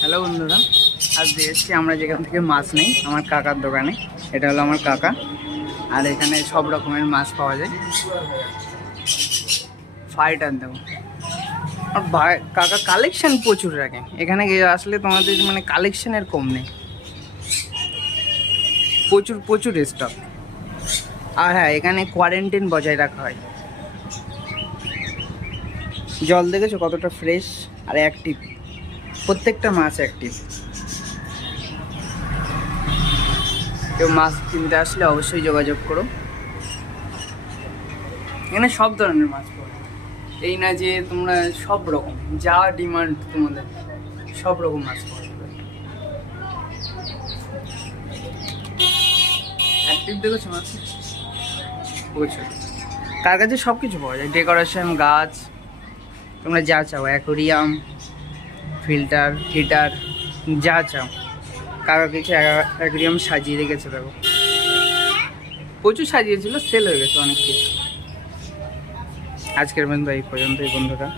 Hello বন্ধুরা, আজ এসেছি আমরা যেখান থেকে মাছ নেই আমার কাকার দোকানে। এটা হলো আমার কাকা, আর এখানে সব রকমের মাছ পাওয়া যায়। ফাইটার দেবো আর ভাই, কাকা কালেকশন প্রচুর রাখে। এখানে আসলে তোমাদের মানে কালেকশনের কম নেই, প্রচুর প্রচুর স্টক। আর হ্যাঁ, এখানে কোয়ারেন্টাইন বজায় রাখা হয়। জল দেখেছো কতটা ফ্রেশ আর অ্যাক্টিভ, প্রত্যেকটা মাছ অ্যাক্টিভ। কেউ মাছ কিনতে আসলে অবশ্যই যোগাযোগ করো। এখানে সব ধরনের মাছ পাওয়া যায়, এই না যে তোমরা সব রকম যা ডিমান্ড তোমাদের সব রকম মাছ পাওয়া যাবে। অ্যাক্টিভ দেখেছো মাছ প্রচুর। তার কাছে সব কিছু পাওয়া যায়, ডেকোরেশন, গাছ, তোমরা যা চাও, অ্যাকোরিয়াম, ফিল্টার, হিটার, যা চাও। কাকা কিছু অ্যাকোরিয়াম সাজিয়ে রেখেছে, দেখো প্রচুর সাজিয়েছিল, সেল হয়ে গেছে অনেক কিছু। আজকের পর্যন্ত এই পর্যন্তই বন্ধুরা।